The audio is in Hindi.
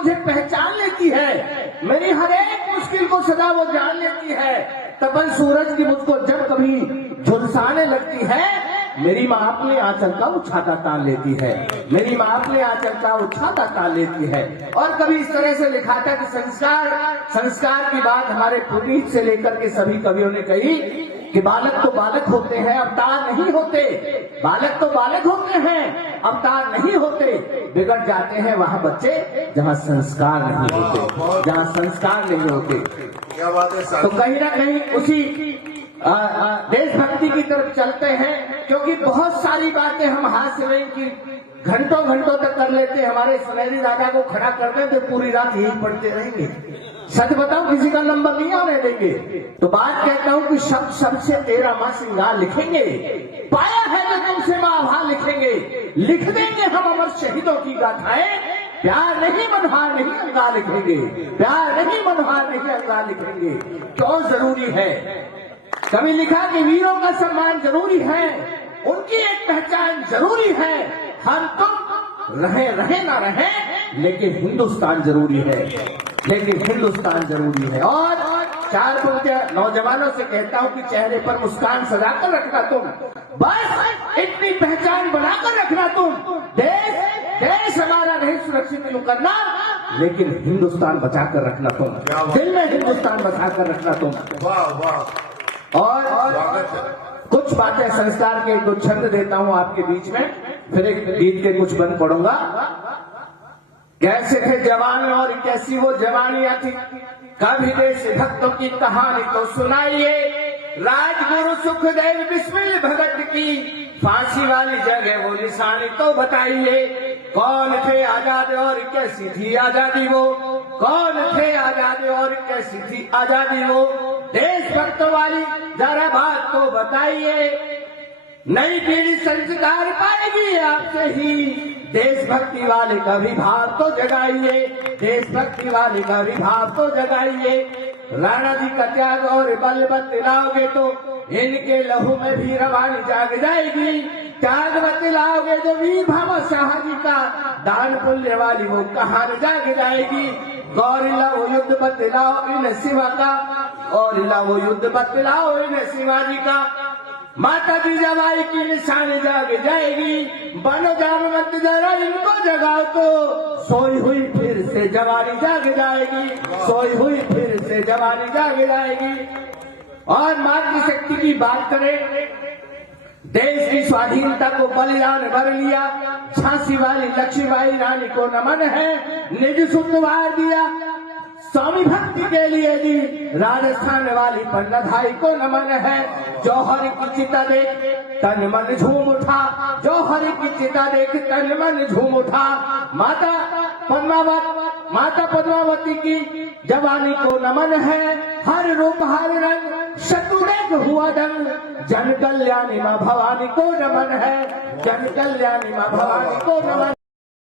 मुझे पहचान लेती है, मेरी हर एक मुश्किल को सदा वो जान लेती है। तपन सूरज की मुझको जब कभी झुलसाने लगती है, मेरी माँ अपने आंचल का वो छाता तान लेती है, मेरी माँ अपने आंचल का वो छाता तान लेती है। और कभी इस तरह से लिखा था कि संस्कार की बात हमारे पुनीत से लेकर के सभी कवियों ने कही कि बालक तो बालक होते हैं, अवतार नहीं होते। बालक तो बालक होते हैं, अवतार नहीं होते। बिगड़ जाते हैं वहाँ बच्चे जहाँ संस्कार नहीं होते, जहाँ संस्कार नहीं होते। क्या बात है। तो कहीं ना कहीं उसी देशभक्ति की तरफ चलते हैं, क्योंकि बहुत सारी बातें हम हाथ से नहीं की घंटों घंटों तक कर लेते। हमारे सुनहरी राजा को खड़ा कर दे तो पूरी रात यही पढ़ते रहेंगे। सच बताओ, किसी का नंबर नहीं आने देंगे। तो बात कहता हूँ कि शब्द सबसे तेरा माँ सिंगार लिखेंगे, पाया है तो तुमसे माँ आभा लिखेंगे, लिख देंगे हम अमर शहीदों की गाथाएं। प्यार नहीं मनहार नहीं अंगा लिखेंगे, प्यार नहीं मनहार नहीं अंगा लिखेंगे। क्यों जरूरी है? कभी लिखा कि वीरों का सम्मान जरूरी है, उनकी एक पहचान जरूरी है। हम तुम रहे ना रहे, लेकिन हिंदुस्तान जरूरी है, लेकिन हिंदुस्तान जरूरी है। और चार पंक्तियां नौजवानों से कहता हूं कि चेहरे पर मुस्कान सजाकर रखना तुम, बस इतनी पहचान बनाकर रखना तुम। देश हमारा नहीं सुरक्षित यूं करना, लेकिन हिंदुस्तान बचाकर रखना तुम, दिल में हिंदुस्तान बचाकर रखना तुम। वाह वाह। और कुछ बातें संस्कार के दो छंद देता हूं आपके बीच में, फिर एक गीत के कुछ बंद पढ़ूंगा। कैसे थे जवान और कैसी वो जवानियां थी, कभी देश भक्तों की कहानी तो सुनाइए। राजगुरु सुखदेव बिस्मिल भगत की फांसी वाली जगह वो निशानी तो बताइए। कौन थे आजाद और कैसी थी आजादी वो, कौन थे आजाद और कैसी थी आजादी वो, देशभक्त वाली जरा बात तो बताइए। नई पीढ़ी संस्कार पाएगी आपसे ही, देशभक्ति वाले का भी भाव तो जगाइए, देशभक्ति वाले का भी भाव तो जगाइए। राणा जी का त्याग और बल बतलाओगे तो इनके लहू में भी रवानी जाग जाएगी। त्याग बतलाओगे जो वीर भगत शाह जी का दान पुण्य वाली वो कहानी जाग जाएगी। गौरिला वो युद्ध बतलाओ इन शिवा का, गौरिला वो युद्ध बतलाओ इन शिवाजी का। माता जी जवाई की निशानी जाग जाएगी। बनो जाम मत जरा इनको जगाओ तो सोई हुई फिर से जवानी जाग जाएगी, सोई हुई फिर से जवानी जाग जाएगी। और मातृशक्ति की बात करें, देश की स्वाधीनता को बलिदान भर लिया। झांसी वाली लक्ष्मीबाई रानी को नमन है, निज सुतवार दिया स्वामी भक्ति के लिए दी। राजस्थान वाली पन्नाधाई को नमन है, जौहर की चिता देख तन मन झूम उठा, जौहर की चिता देख तन मन झूम उठा। माता पद्मावती की जवानी को नमन है, हर रूप हर रंग शत्रुदेव हुआ दंग। जन कल्याणी माँ भवानी को नमन है, जन कल्याणी माँ भवानी को नमन।